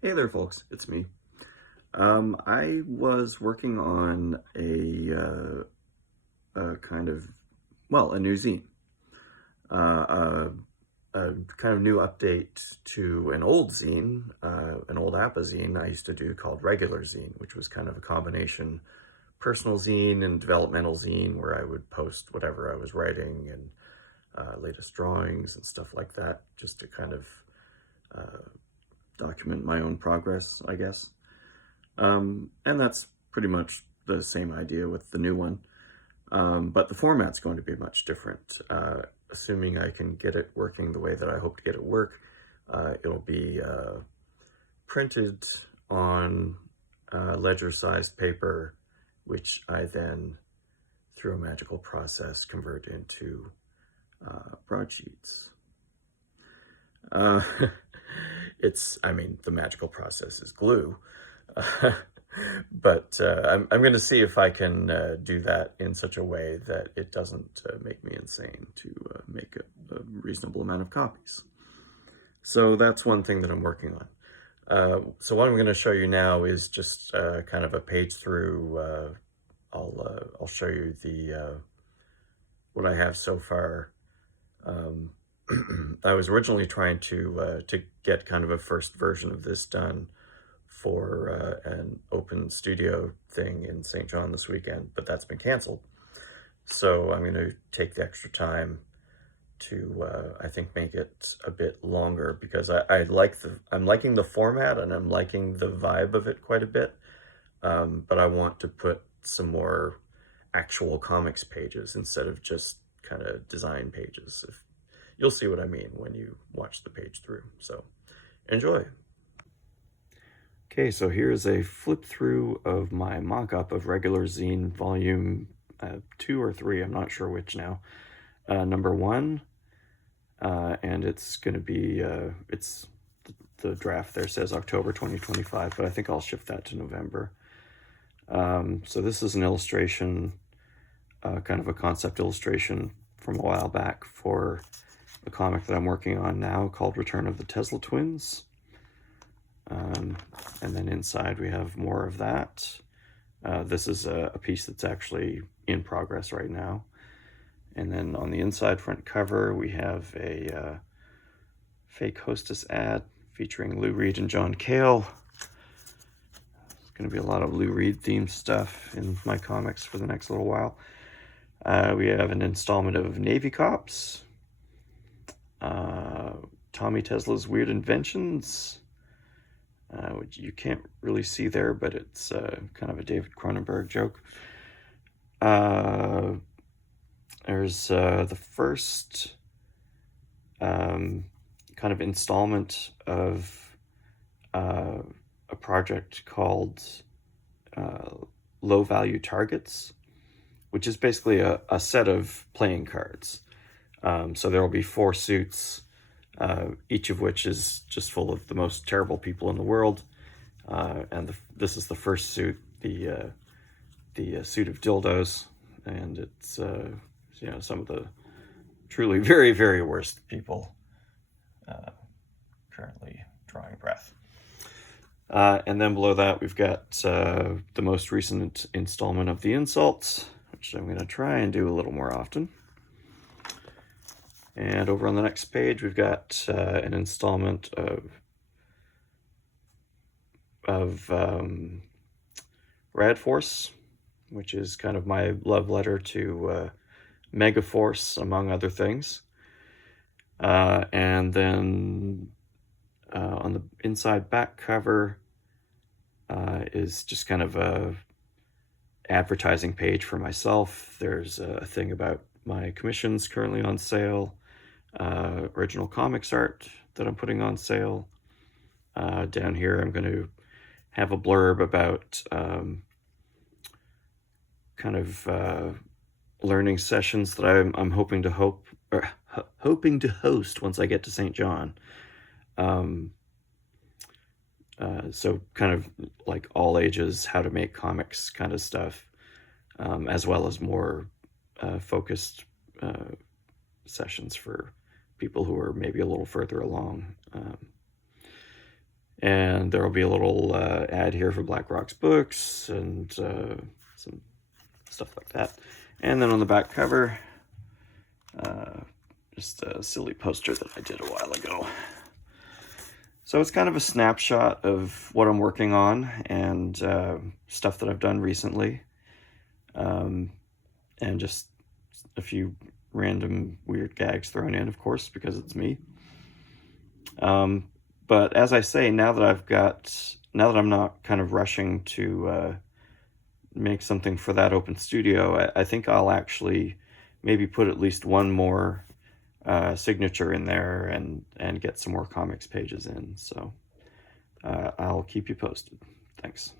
Hey there, folks. It's me. I was working on a kind of, well, a new zine, a kind of new update to an old zine, an old APA zine I used to do called Regular Zine, which was kind of a combination personal zine and developmental zine where I would post whatever I was writing and latest drawings and stuff like that, just to kind of uh, document my own progress, I guess. And that's pretty much the same idea with the new one. But the format's going to be much different. Assuming I can get it working the way that I hope to get it work, it'll be printed on ledger-sized paper, which I then, through a magical process, convert into broadsheets. Uh, I mean, the magical process is glue. But I'm going to see if I can do that in such a way that it doesn't make me insane to make a reasonable amount of copies. So that's one thing that I'm working on. So what I'm going to show you now is just kind of a page through. I'll show you the what I have so far. Um, I was originally trying to get kind of a first version of this done for an open studio thing in St. John this weekend, but that's been canceled. So I'm going to take the extra time to, I think, make it a bit longer because I'm liking the format and I'm liking the vibe of it quite a bit. But I want to put some more actual comics pages instead of just kind of design pages. You'll see what I mean when you watch the page through. So enjoy. Okay, so here's a flip through of my mock-up of Regular Zine volume 2 or 3, I'm not sure which now, number 1, and it's going to be, the draft there says October 2025, but I think I'll shift that to November. So this is an illustration, kind of a concept illustration from a while back for a comic that I'm working on now called Return of the Tesla Twins. And then inside we have more of that. This is a piece that's actually in progress right now. And then on the inside front cover, we have a fake Hostess ad featuring Lou Reed and John Cale. There's going to be a lot of Lou Reed themed stuff in my comics for the next little while. We have an installment of Navy Cops, Tommy Tesla's Weird Inventions, which you can't really see there, but it's kind of a David Cronenberg joke. There's the first kind of installment of a project called Low Value Targets, which is basically a set of playing cards. So there will be 4 suits, each of which is just full of the most terrible people in the world. And this is the first suit, the suit of dildos, and it's some of the truly very, very worst people currently drawing breath. And then below that, we've got the most recent installment of The Insults, which I'm going to try and do a little more often. And over on the next page, we've got an installment of Rad Force, which is kind of my love letter to Megaforce, among other things. And then on the inside back cover is just kind of a advertising page for myself. There's a thing about my commissions currently on sale, original comics art that I'm putting on sale. Down here I'm going to have a blurb about kind of learning sessions that I'm hoping to host once I get to St. John. So kind of like all ages, how to make comics kind of stuff, as well as more focused sessions for people who are maybe a little further along. And there will be a little ad here for BlackRock's books and some stuff like that. And then on the back cover, just a silly poster that I did a while ago. So it's kind of a snapshot of what I'm working on and stuff that I've done recently. And just a few random weird gags thrown in, of course, because it's me. But as I say, now that I'm not kind of rushing to make something for that open studio, I think I'll actually maybe put at least one more signature in there and get some more comics pages in. So I'll keep you posted. Thanks.